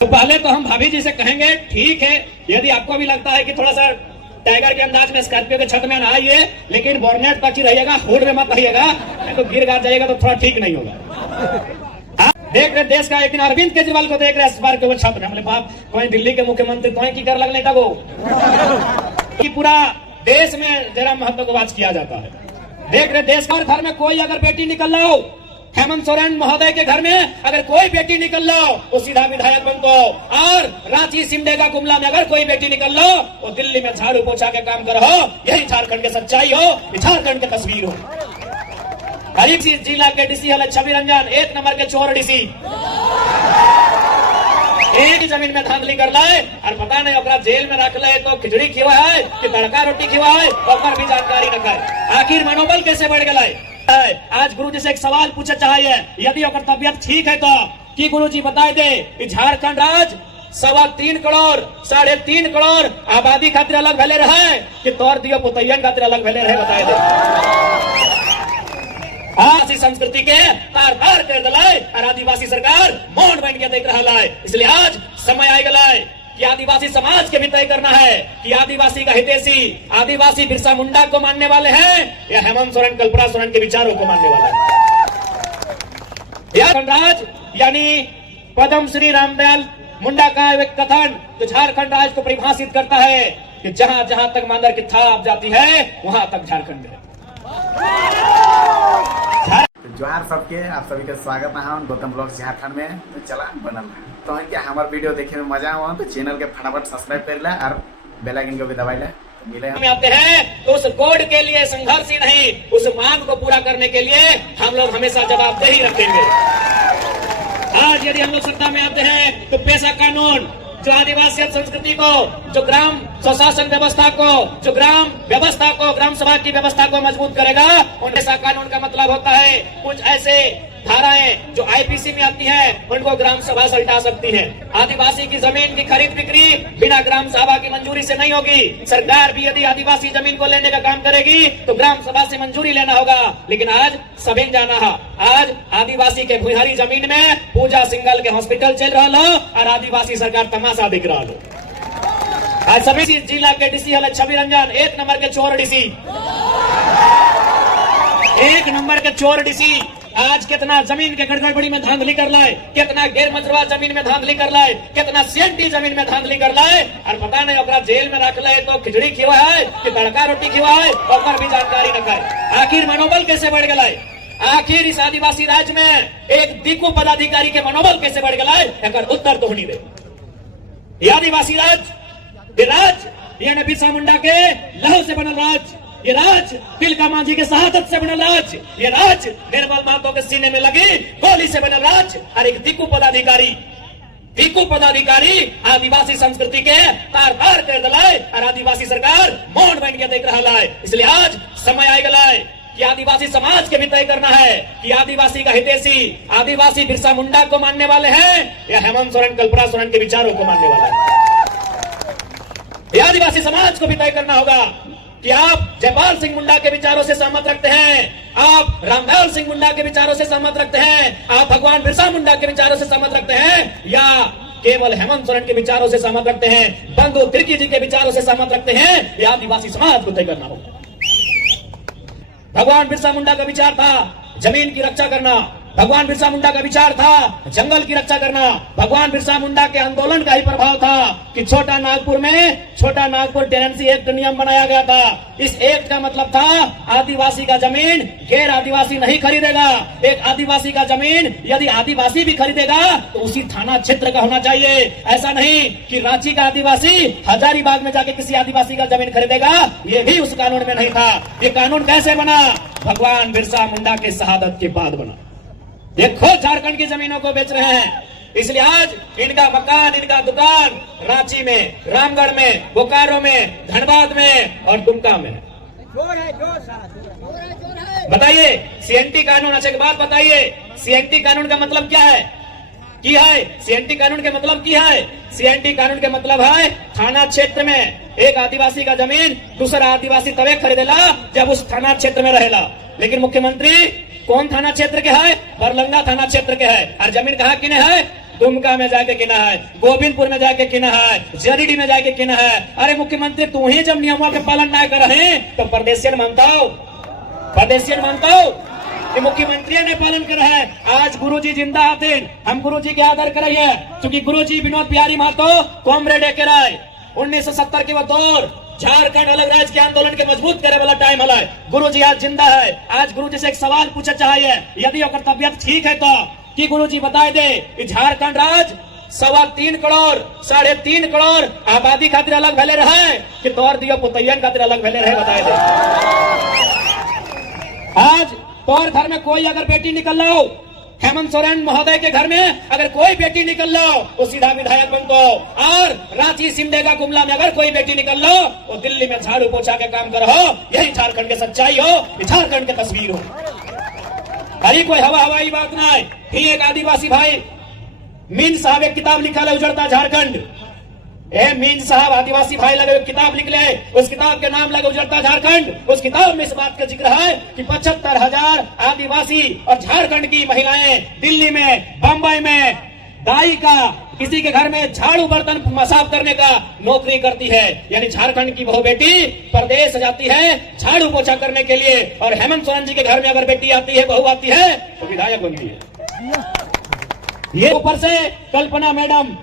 तो पहले तो हम भाभी जी से कहेंगे ठीक है, यदि आपको भी लगता है कि थोड़ा सा टाइगर के अंदाज में स्कॉर्पियो के छत में ना आइए, लेकिन बोर्नेट तक ही रहिएगा, हुड में मत रहिएगा, नहीं तो गिर गिर जाएगा तो थोड़ा ठीक नहीं होगा। देख रहे देश का एक दिन अरविंद केजरीवाल को देख रहे स्कॉर्पियो के छत में, हमने बाप कोई दिल्ली के मुख्यमंत्री कोई की कर लगने तक कि पूरा देश में जरा महत्व को बात किया जाता है। देख रहे देश का घर में कोई अगर बेटी निकल लो, हेमंत सोरेन महोदय के घर में अगर कोई बेटी निकल लो वो सीधा विधायक बन दो, और रांची सिमडेगा गुमला में अगर कोई बेटी निकल लो वो दिल्ली में झाड़ू पोछा के काम करो। यही झारखंड की सच्चाई हो, झारखंड की तस्वीर हो। गरीब जिला के डीसी है छवि रंजन, 1 नंबर के चोर डीसी, एक जमीन में धांधली कर लाए और पता नहीं ओकरा जेल में रख ले तो खिचड़ी खिवा है कि तड़का रोटी खिवा है, ओकर भी जानकारी न है। आखिर मनोबल कैसे बढ़ गए। आज गुरुजी से एक सवाल पूछे चाहिए, यदि ओकर तबियत ठीक है तो कि गुरुजी बताए दे कि झारखंड राज्य 3.25 करोड़ 3.5 करोड़ आबादी खातिर अलग भले रहे कि तोर दियो पुतैयन खातिर अलग भले रहे, बताए दे। आदिवासी संस्कृति के तार तार कर दिलाए और आदिवासी सरकार मौन बन के देख रहा है। इसलिए आज समय आ गया है कि आदिवासी समाज के भी तय करना है कि आदिवासी का हितैषी आदिवासी बिरसा मुंडा को मानने वाले हैं या हेमंत सोरेन कल्पना सोरेन के विचारों को मानने वाले हैं। झारखंड यानी पद्म श्री रामदयाल मुंडा का एक कथन तो झारखंड राज्य को परिभाषित करता है कि जहां जहां तक मानर की थाप जाती है वहां तक झारखंड है। जोहार सबके, आप सभी का स्वागत है गौतम ब्लॉग झारखंड में। तो चला बनल तो क्या हमारे वीडियो देखे में मजा आवा तो चैनल के फटाफट सब्सक्राइब कर ले और बेल आइकन को भी दबाई ले। तो मिले हम आते हैं तो उस कोड के लिए संघर्ष ही नहीं, उस मांग को पूरा करने के लिए हम लोग हमेशा जवाबदेही रखेंगे। आज यदि हम लोग सत्ता में आते हैं तो पेशा कानून जो आदिवासी संस्कृति को, जो ग्राम स्वशासन व्यवस्था को, जो ग्राम व्यवस्था को, ग्राम सभा की व्यवस्था को मजबूत करेगा, उन पेशा कानून का मतलब होता है कुछ ऐसे धाराएं जो आईपीसी में आती हैं उनको ग्राम सभा से हटा सकती है। आदिवासी की जमीन की खरीद बिक्री बिना ग्राम सभा की मंजूरी से नहीं होगी। सरकार भी यदि आदिवासी जमीन को लेने का काम करेगी तो ग्राम सभा से मंजूरी लेना होगा। लेकिन आज सभी जाना है, आज आदिवासी के भुहारी जमीन में पूजा सिंगल के हॉस्पिटल चल रहा हो और आदिवासी सरकार तमाशा दिख रहा हो। आज सभी जिला के डीसी है छवि रंजन, 1 नंबर के चोर डीसी, 1 नंबर के चोर डीसी आज कितना जमीन के गड़बड़ी में धांधली कर लाए, कितना गैर मजरूआ जमीन में धांधली कर लाए, कितना सीएनटी जमीन में धांधली कर लाए, और पता नहीं ओकरा जेल में रख ले तो खिचड़ी खिवा है कि तड़का रोटी खिवा है, ओकर भी जानकारी न है। आखिर मनोबल कैसे बढ़ गया। आखिर इस आदिवासी राज्य में एक दिक्कू पदाधिकारी के मनोबल कैसे बढ़ गया, एक उत्तर तो होनी दे। आदिवासी राज्य ये बिरसा मुंडा के लहू से बनल राज्य, ये राज तिलका मांझी के शहादत से बनल राज, ये राज निर्मल महतो के सीने में लगी गोली से बनल राज। और एक दिक्कू पदाधिकारी आदिवासी संस्कृति के तार तार कर दिलाए और आदिवासी सरकार मौन बन के देख रहा है। इसलिए आज समय आ गया है कि आदिवासी समाज के भी तय करना है कि आदिवासी का हितैषी आदिवासी बिरसा मुंडा को मानने वाले हैं या हेमंत सोरेन कल्पना सोरेन के विचारों को मानने वाले हैं। आदिवासी समाज को भी तय करना होगा कि आप जयपाल सिंह मुंडा के विचारों से सहमत रखते हैं, आप रामदयाल सिंह मुंडा के विचारों से सहमत रखते हैं, आप भगवान बिरसा मुंडा के विचारों से सहमत रखते हैं, या केवल हेमंत सोरेन के विचारों से सहमत रखते हैं, बंधु तिर्की जी के विचारों से सहमत रखते हैं। यह आदिवासी समाज को तय करना होगा। भगवान बिरसा मुंडा का विचार था जमीन की रक्षा करना, भगवान बिरसा मुंडा का विचार था जंगल की रक्षा करना, भगवान बिरसा मुंडा के आंदोलन का ही प्रभाव था कि छोटा नागपुर टेनेंसी एक्ट नियम बनाया गया था। इस एक्ट का मतलब था आदिवासी का जमीन गैर आदिवासी नहीं खरीदेगा। एक आदिवासी का जमीन यदि आदिवासी भी खरीदेगा तो उसी थाना क्षेत्र का होना चाहिए। ऐसा नहीं कि रांची का आदिवासी हजारीबाग में जाके किसी आदिवासी का जमीन खरीदेगा, ये भी उस कानून में नहीं था। ये कानून कैसे बना? भगवान बिरसा मुंडा के शहादत के बाद बना। ये खुद झारखंड की जमीनों को बेच रहे हैं। इसलिए आज इनका मकान, इनका दुकान रांची में, रामगढ़ में, बोकारो में, धनबाद में और दुमका में। बताइए सीएनटी कानून, अच्छा एक बात बताइए, सीएनटी कानून का मतलब क्या है? सीएनटी कानून के मतलब क्या है? सीएनटी कानून के मतलब है थाना क्षेत्र में एक आदिवासी का जमीन दूसरा आदिवासी तबे खरीदेला जब उस थाना क्षेत्र में रहेला। लेकिन मुख्यमंत्री कौन थाना क्षेत्र के है? बरलंगा थाना क्षेत्र के है। और जमीन कहाँ किने है? दुमका में जाके गिना है, गोविंदपुर में जाके गिना है, जरीडी में जाके गिना है। अरे मुख्यमंत्री तू ही जब नियमों के पालन ना कर रहे तो परदेशियन मानता हो, परदेशियन मानता हो कि मुख्यमंत्री ने पालन करा है। आज गुरुजी जिंदा आते, हम गुरुजी के आदर करिए, क्योंकि गुरुजी विनोद बिहारी महतो कॉमरेड के राय 1970 के वो दौर झारखंड अलग राज्य के आंदोलन के मजबूत करे वाला टाइम हला। गुरुजी आज जिंदा है। आज गुरुजी से एक सवाल पूछना चाहिए, यदि ओकर तबियत ठीक है तो कि गुरुजी बताए दे कि झारखंड राज्य 3.25 करोड़ 3.5 करोड़ आबादी खातिर अलग भले रहे कि तोर दियो पुतैयन खातिर अलग भले रहे, बताए दे। आज तोर घर में कोई अगर बेटी निकल लो, हेमंत सोरेन महोदय के घर में अगर कोई बेटी निकल लो वो सीधा विधायक बनतो, और रांची सिमडेगा गुमला में अगर कोई बेटी निकल लो वो दिल्ली में झाड़ू पोछा के काम करो। यही झारखंड की सच्चाई हो, झारखंड की तस्वीर हो। अरे कोई हवाई बात नहीं। ही एक आदिवासी भाई मीन साहब एक किताब लिखा है उजड़ता झारखंड। मीन साहब आदिवासी भाई लगे किताब लिख ले, उस किताब के नाम लगे उजड़ता झारखंड। उस किताब में इस बात का जिक्र है कि 75,000 आदिवासी और झारखंड की महिलाएं दिल्ली में, बंबई में दाई का, किसी के घर में झाड़ू बर्तन साफ करने का नौकरी करती है। यानी झारखंड की बहु बेटी प्रदेश जाती है झाड़ू पोछा करने के लिए, और हेमंत सोरेन जी के घर में अगर बेटी आती है, बहू आती है तो विधायक बनती है। ये ऊपर से कल्पना मैडम,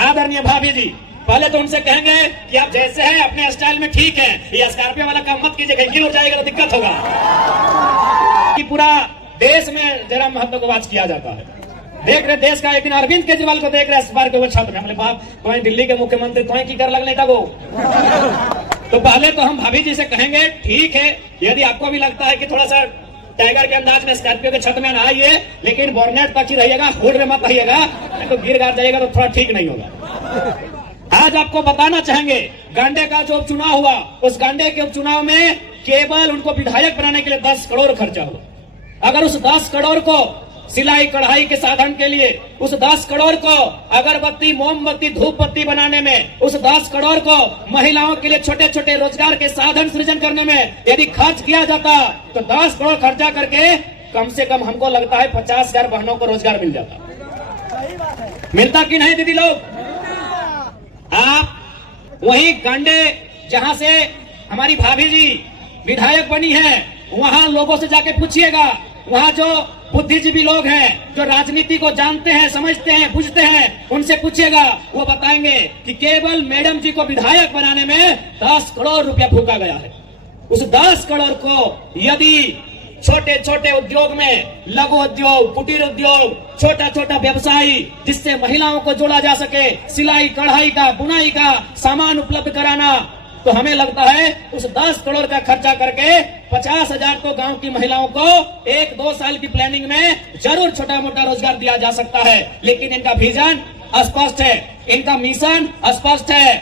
आदरणीय भाभी जी, पहले तो उनसे कहेंगे कि आप जैसे हैं अपने स्टाइल में ठीक है, ये स्कॉर्पियो वाला काम मत कीजिए, कहीं गिर जाएगा तो दिक्कत होगा। कि पूरा देश में जरा महत्व को वाच किया जाता है। देख रहे देश का, एक दिन अरविंद केजरीवाल को देख रहे इस बार के वो छत में, हमने बाप तुम्हें दिल्ली के मुख्यमंत्री तुम्हें की कर लगने था वो। तो पहले तो हम भाभी जी से कहेंगे ठीक है, यदि आपको भी लगता है कि थोड़ा सा टाइगर के अंदाज में स्कॉर्पियो के छत में ना आइए, लेकिन बोर्नेट तक ही रहिएगा, हुड में मत आइएगा, नहीं तो गिर गाड़ जाइएगा तो थोड़ा ठीक नहीं होगा। आज आपको बताना चाहेंगे गांडे का जो उपचुनाव हुआ, उस गांडे के उपचुनाव में केवल उनको विधायक बनाने के लिए 10 करोड़ खर्चा हुआ। अगर उस 10 करोड़ को सिलाई कढ़ाई के साधन के लिए, उस 10 करोड़ को अगरबत्ती मोमबत्ती धूप बत्ती बनाने में, उस 10 करोड़ को महिलाओं के लिए छोटे छोटे रोजगार के साधन सृजन करने में यदि खर्च किया जाता तो 10 करोड़ खर्चा करके कम से कम हमको लगता है 50,000 बहनों को रोजगार मिल जाता। मिलता कि नहीं दीदी लोग? आप वही गांडे जहां से हमारी भाभी जी विधायक बनी है, वहां लोगों से जाके पूछिएगा, वहां जो बुद्धिजीवी लोग हैं, जो राजनीति को जानते हैं, समझते हैं, बुझते हैं, उनसे पूछिएगा, वो बताएंगे कि केवल मैडम जी को विधायक बनाने में 10 करोड़ रुपया फूका गया है। उस 10 करोड़ को यदि छोटे छोटे उद्योग में, लघु उद्योग, कुटीर उद्योग, छोटा छोटा व्यवसायी जिससे महिलाओं को जोड़ा जा सके, सिलाई कढ़ाई का, बुनाई का सामान उपलब्ध कराना, तो हमें लगता है उस 10 करोड़ का खर्चा करके 50,000 तो गांव की महिलाओं को 1-2 साल की प्लानिंग में जरूर छोटा मोटा रोजगार दिया जा सकता है। लेकिन इनका विजन स्पष्ट है, इनका मिशन स्पष्ट है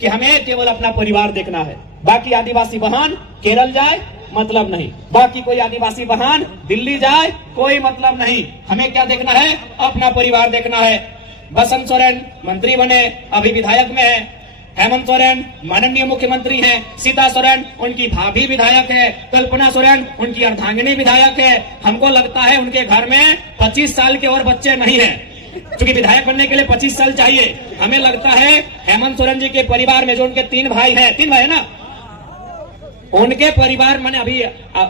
कि हमें केवल अपना परिवार देखना है। बाकी आदिवासी बहन केरल जाए मतलब नहीं, बाकी कोई आदिवासी बहन दिल्ली जाए कोई मतलब नहीं। हमें क्या देखना है? अपना परिवार देखना है। बसंत सोरेन मंत्री बने, अभी विधायक में है। हेमंत सोरेन माननीय मुख्यमंत्री हैं। सीता सोरेन उनकी भाभी विधायक है। कल्पना सोरेन उनकी अर्धांगिनी विधायक है। हमको लगता है उनके घर में 25 साल के और बच्चे नहीं हैं, क्योंकि विधायक बनने के लिए 25 साल चाहिए। हमें लगता है हेमंत सोरेन जी के परिवार में जो उनके 3 भाई है ना, उनके परिवार में अभी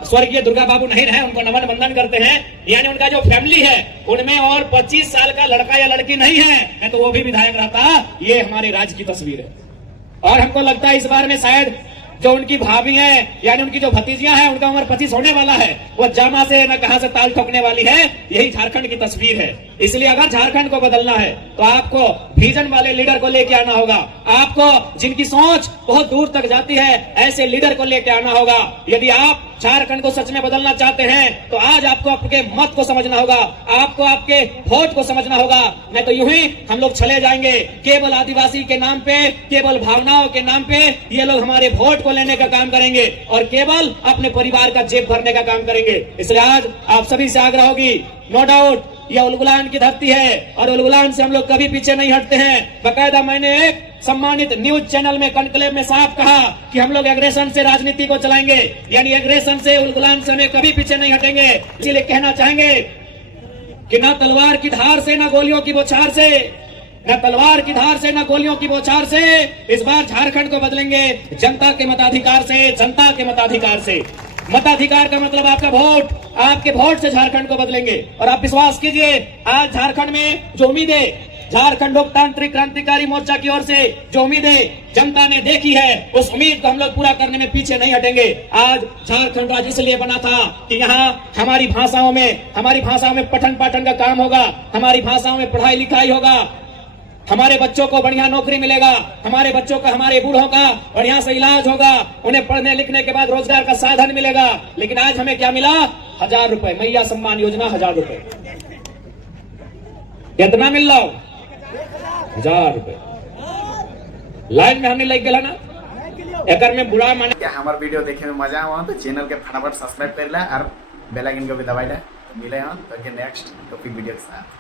स्वर्गीय दुर्गा बाबू नहीं रहे, उनको नमन बंदन करते हैं। यानी उनका जो फैमिली है उनमें और 25 साल का लड़का या लड़की नहीं है, तो वो भी विधायक रहता। ये हमारे राज्य की तस्वीर है। और हमको लगता है इस बार में शायद जो उनकी भाभी है, यानी उनकी जो भतीजियां हैं, उनका उम्र 25 होने वाला है, वो जामा से न कहां से ताल ठोकने वाली है। यही झारखंड की तस्वीर है। इसलिए अगर झारखंड को बदलना है तो आपको विजन वाले लीडर को लेके आना होगा। आपको जिनकी सोच बहुत दूर तक जाती है, ऐसे लीडर को लेके आना होगा। यदि आप झारखंड को सच में बदलना चाहते हैं तो आज आपको आपके मत को समझना होगा, आपको आपके वोट को समझना होगा। नहीं तो यूं ही हम लोग चले जाएंगे केवल आदिवासी के नाम पे, केवल भावनाओं के नाम पे ये लोग हमारे वोट को लेने का काम करेंगे और केवल अपने परिवार का जेब भरने का काम करेंगे। इसलिए आज आप सभी से आग्रह होगी, नो डाउट यह उलगुलान की धरती है और उलगुलान से हम लोग कभी पीछे नहीं हटते हैं। बाकायदा मैंने एक सम्मानित न्यूज चैनल में कॉन्क्लेव में साफ कहा कि हम लोग एग्रेशन से राजनीति को चलाएंगे, यानी एग्रेशन से, उलगुलान से हमें कभी पीछे नहीं हटेंगे। इसीलिए कहना चाहेंगे कि ना तलवार की धार से, ना गोलियों की बौछार से, न तलवार की धार से, न गोलियों की बौछार से इस बार झारखंड को बदलेंगे जनता के मताधिकार से, जनता के मताधिकार से। मताधिकार का मतलब आपका वोट, आपके वोट से झारखंड को बदलेंगे। और आप विश्वास कीजिए, आज झारखंड में जो उम्मीदें झारखंड लोकतांत्रिक क्रांतिकारी मोर्चा की ओर से जो उम्मीदें जनता ने देखी है, उस उम्मीद को हम लोग पूरा करने में पीछे नहीं हटेंगे। आज झारखंड राज्य इसलिए बना था कि यहाँ हमारी भाषाओं में पठन पाठन का काम होगा, हमारी भाषाओं में पढ़ाई लिखाई होगा, हमारे बच्चों को बढ़िया नौकरी मिलेगा, हमारे बच्चों का, हमारे बूढ़ों का बढ़िया से इलाज होगा, उन्हें पढ़ने लिखने के बाद रोजगार का साधन मिलेगा। लेकिन आज हमें क्या मिला? 1000 रुपए, मैया सम्मान योजना 1000 रुपए। कितना मिल रहा? 1000 रुपए। लाइन में हमने लग गया ना, एकर में बुरा माने। क्या हमारे वीडियो देखे में मजा आवा तो चैनल के फटाफट सब्सक्राइब कर ला और बेल आइकन को भी दबाई ला। मिले हम तो नेक्स्ट टॉपिक वीडियो के साथ।